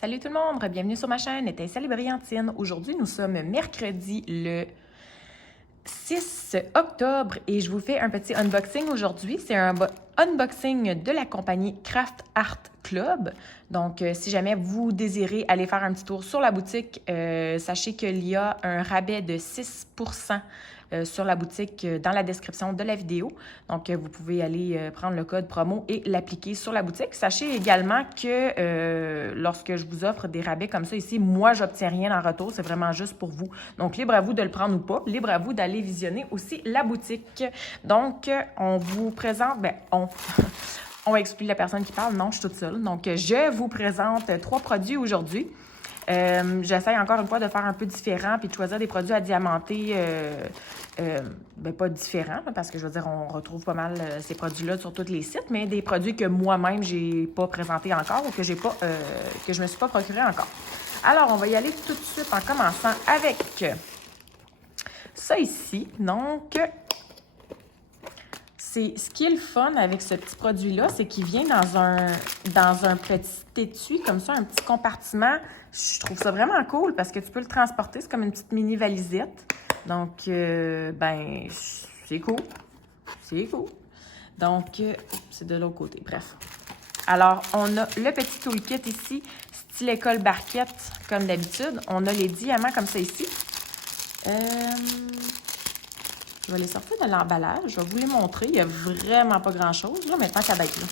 Salut tout le monde, bienvenue sur ma chaîne Étincelle et Brillantine. Aujourd'hui, nous sommes mercredi le 6 octobre et je vous fais un petit unboxing aujourd'hui. C'est un unboxing de la compagnie Craft Art Club. Donc, si jamais vous désirez aller faire un petit tour sur la boutique, sachez qu'il y a un rabais de 6% sur la boutique dans la description de la vidéo. Donc, vous pouvez aller prendre le code promo et l'appliquer sur la boutique. Sachez également que lorsque je vous offre des rabais comme ça ici, moi, j'obtiens rien en retour. C'est vraiment juste pour vous. Donc, libre à vous de le prendre ou pas. Libre à vous d'aller visionner aussi la boutique. Donc, on vous présente... On exclut la personne qui parle. Non, je suis toute seule. Donc, je vous présente 3 produits aujourd'hui. J'essaie encore une fois de faire un peu différent puis de choisir des produits à diamanter, pas différents, parce que je veux dire, on retrouve pas mal ces produits-là sur tous les sites, mais des produits que moi-même, j'ai pas présentés encore ou que j'ai pas, que je me suis pas procuré encore. Alors, on va y aller tout de suite en commençant avec ça ici. Donc, ce qui est le fun avec ce petit produit-là, c'est qu'il vient dans un petit étui, comme ça, un petit compartiment. Je trouve ça vraiment cool parce que tu peux le transporter. C'est comme une petite mini valisette. Donc, c'est cool. C'est cool. Donc, c'est de l'autre côté. Bref. Alors, on a le petit toolkit ici, style école barquette, comme d'habitude. On a les diamants comme ça ici. Je vais les sortir de l'emballage. Je vais vous les montrer. Il n'y a vraiment pas grand-chose, là, mais tant qu'à être là.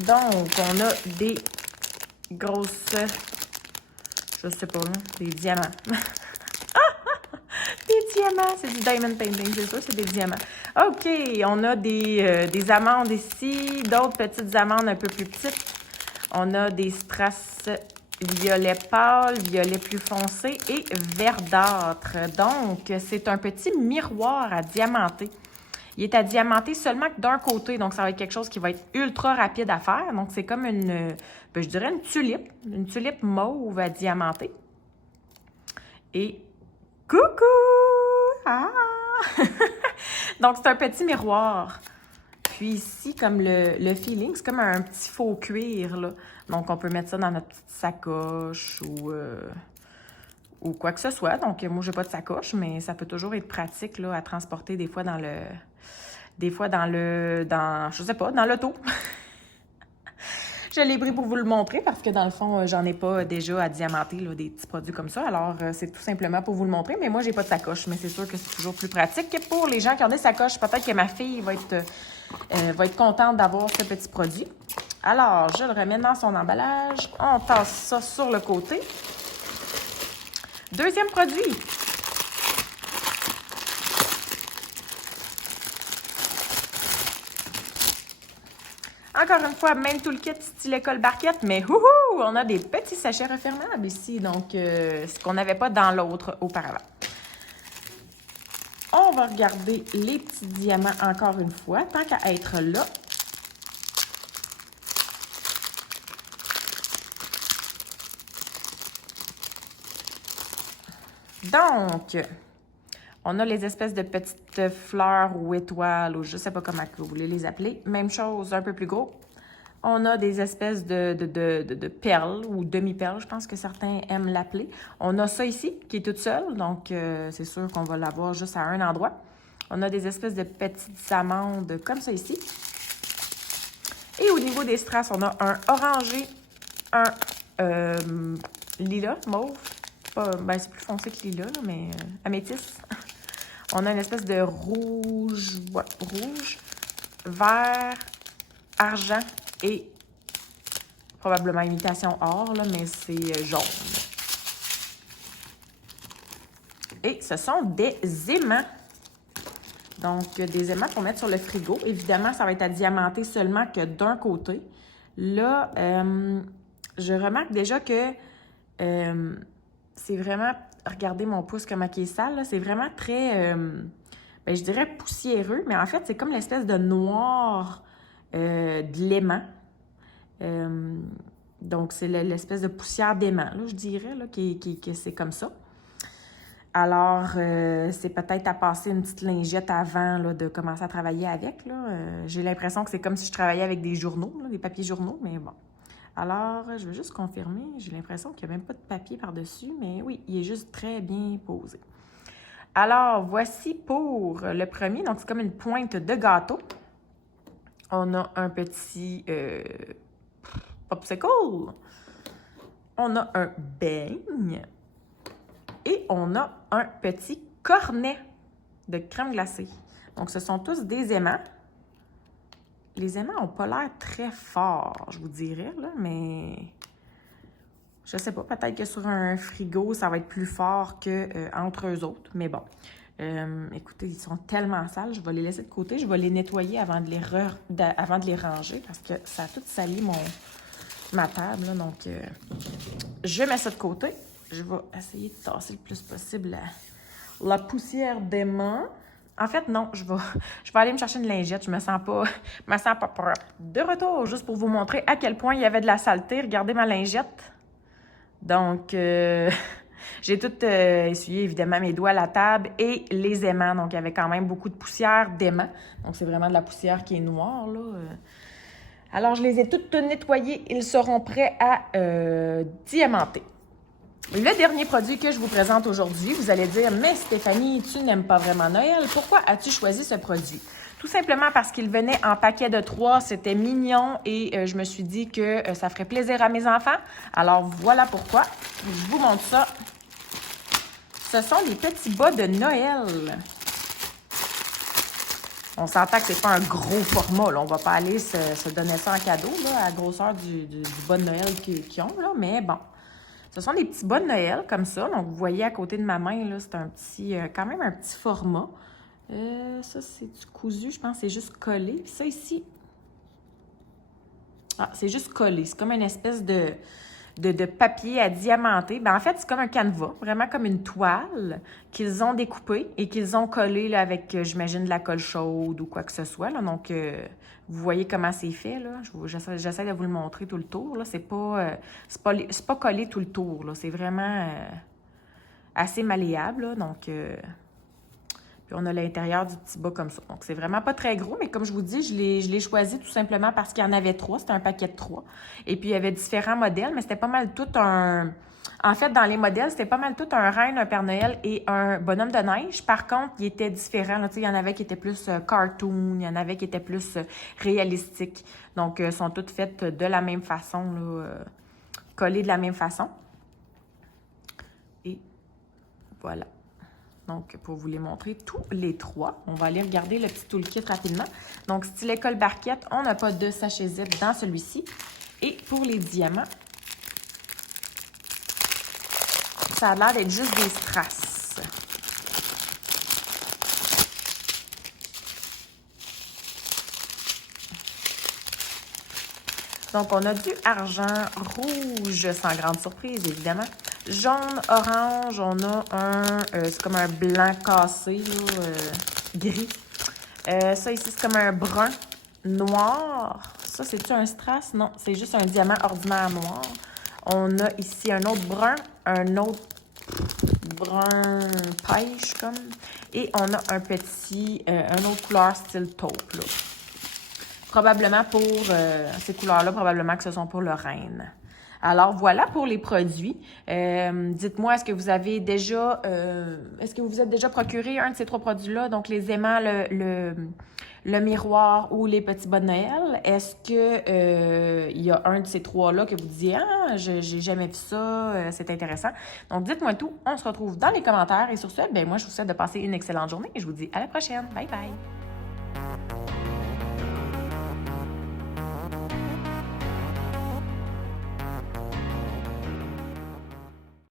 Donc, on a des grosses... Je sais pas, là, des diamants. Des diamants! C'est du diamond painting, c'est sûr, c'est des diamants. OK, on a des amandes ici, d'autres petites amandes un peu plus petites. On a des strass violet pâle, violet plus foncé et verdâtre. Donc, c'est un petit miroir à diamanter. Il est à diamanter seulement que d'un côté, donc ça va être quelque chose qui va être ultra rapide à faire. Donc, c'est comme je dirais une tulipe mauve à diamanter. Et coucou! Ah! Donc, c'est un petit miroir. Puis ici, comme le feeling, c'est comme un petit faux cuir, là. Donc, on peut mettre ça dans notre petite sacoche ou quoi que ce soit. Donc, moi, j'ai pas de sacoche, mais ça peut toujours être pratique, là, à transporter des fois dans je sais pas, dans l'auto. Je l'ai pris pour vous le montrer parce que dans le fond, j'en ai pas déjà à diamanter, là, des petits produits comme ça. Alors, c'est tout simplement pour vous le montrer. Mais moi, j'ai pas de sacoche. Mais c'est sûr que c'est toujours plus pratique que pour les gens qui ont des sacoches. Peut-être que ma fille va être contente d'avoir ce petit produit. Alors, je le remets dans son emballage. On tasse ça sur le côté. Deuxième produit. Encore une fois, même toolkit style école barquette, mais on a des petits sachets refermables ici, donc ce qu'on n'avait pas dans l'autre auparavant. On va regarder les petits diamants encore une fois, tant qu'à être là. Donc, on a les espèces de petites fleurs ou étoiles, ou je ne sais pas comment vous voulez les appeler. Même chose, un peu plus gros. On a des espèces de perles ou demi-perles, je pense que certains aiment l'appeler. On a ça ici, qui est toute seule, donc c'est sûr qu'on va l'avoir juste à un endroit. On a des espèces de petites amandes comme ça ici. Et au niveau des strass, on a un orangé, un lilas, mauve. C'est plus foncé que lilas, là, mais améthyste. On a une espèce de rouge, vert, argent et probablement imitation or, là, mais c'est jaune. Et ce sont des aimants. Donc, des aimants pour mettre sur le frigo. Évidemment, ça va être à diamanter seulement que d'un côté. Là, je remarque déjà que c'est vraiment... Regardez mon pouce comment il est sale, là. C'est vraiment très, je dirais poussiéreux, mais en fait, c'est comme l'espèce de noir de l'aimant. Donc, c'est l'espèce de poussière d'aimant, là, je dirais, là, que c'est comme ça. Alors, c'est peut-être à passer une petite lingette avant là, de commencer à travailler avec. J'ai l'impression que c'est comme si je travaillais avec des journaux, là, des papiers journaux, mais bon. Alors, je veux juste confirmer. J'ai l'impression qu'il n'y a même pas de papier par-dessus, mais oui, il est juste très bien posé. Alors, voici pour le premier. Donc, c'est comme une pointe de gâteau. On a un petit popsicle. On a un beigne. Et on a un petit cornet de crème glacée. Donc, ce sont tous des aimants. Les aimants n'ont pas l'air très forts, je vous dirais, là, mais je sais pas. Peut-être que sur un frigo, ça va être plus fort qu'entre eux autres. Mais bon, écoutez, ils sont tellement sales. Je vais les laisser de côté. Je vais les nettoyer avant de les ranger parce que ça a tout sali ma table. Là, donc, je mets ça de côté. Je vais essayer de tasser le plus possible la poussière d'aimant. En fait, non, je vais aller me chercher une lingette. Je me sens pas propre. De retour, juste pour vous montrer à quel point il y avait de la saleté. Regardez ma lingette. Donc, j'ai tout essuyé, évidemment, mes doigts à la table et les aimants. Donc, il y avait quand même beaucoup de poussière d'aimant. Donc, c'est vraiment de la poussière qui est noire, là. Alors, je les ai toutes nettoyées. Ils seront prêts à diamanter. Le dernier produit que je vous présente aujourd'hui, vous allez dire « Mais Stéphanie, tu n'aimes pas vraiment Noël. Pourquoi as-tu choisi ce produit? » Tout simplement parce qu'il venait en paquet de 3, c'était mignon et je me suis dit que ça ferait plaisir à mes enfants. Alors voilà pourquoi. Je vous montre ça. Ce sont des petits bas de Noël. On s'entend que c'est pas un gros format. Là. On va pas aller se donner ça en cadeau là, à la grosseur du bas de Noël qu'ils ont, là, mais bon. Ce sont des petits bas de Noël, comme ça. Donc, vous voyez à côté de ma main, là, c'est un petit, quand même un petit format. Ça, c'est du cousu, je pense c'est juste collé. Puis ça, ici, c'est juste collé. C'est comme une espèce de papier à diamanter. Ben, en fait, c'est comme un canevas, vraiment comme une toile qu'ils ont découpé et qu'ils ont collé là, avec, j'imagine, de la colle chaude ou quoi que ce soit. Là. Donc, vous voyez comment c'est fait. J'essaie de vous le montrer tout le tour. C'est pas collé tout le tour. C'est vraiment assez malléable. Là. Donc, puis on a l'intérieur du petit bas comme ça. Donc, c'est vraiment pas très gros, mais comme je vous dis, je l'ai choisi tout simplement parce qu'il y en avait 3. C'était un paquet de 3. Et puis, il y avait différents modèles, mais c'était pas mal tout un... En fait, dans les modèles, c'était pas mal tout un reine, un Père Noël et un bonhomme de neige. Par contre, il était différent. Là, il y en avait qui étaient plus cartoon, il y en avait qui étaient plus réalistiques. Donc, sont toutes faites de la même façon, là, collées de la même façon. Et voilà. Donc, pour vous les montrer tous les 3, on va aller regarder le petit toolkit rapidement. Donc, stylet colle barquette, on n'a pas de sachet zip dans celui-ci. Et pour les diamants, ça a l'air d'être juste des strass. Donc, on a du argent rouge, sans grande surprise, évidemment. Jaune, orange, on a c'est comme un blanc cassé, là, gris. Ça ici, c'est comme un brun noir. Ça, c'est-tu un strass? Non, c'est juste un diamant ordinaire noir. On a ici un autre brun, un autre brun pêche, comme. Et on a un petit, un autre couleur style taupe, là. Probablement pour ces couleurs-là, probablement que ce sont pour le reine. Alors, voilà pour les produits. Dites-moi, est-ce que vous avez déjà... est-ce que vous vous êtes déjà procuré un de ces 3 produits-là? Donc, les aimants, le miroir ou les petits bas de Noël. Est-ce que il y a un de ces 3-là que vous dites « Ah, j'ai jamais vu ça, c'est intéressant. » Donc, dites-moi tout. On se retrouve dans les commentaires. Et sur ce, ben moi, je vous souhaite de passer une excellente journée et je vous dis à la prochaine. Bye bye!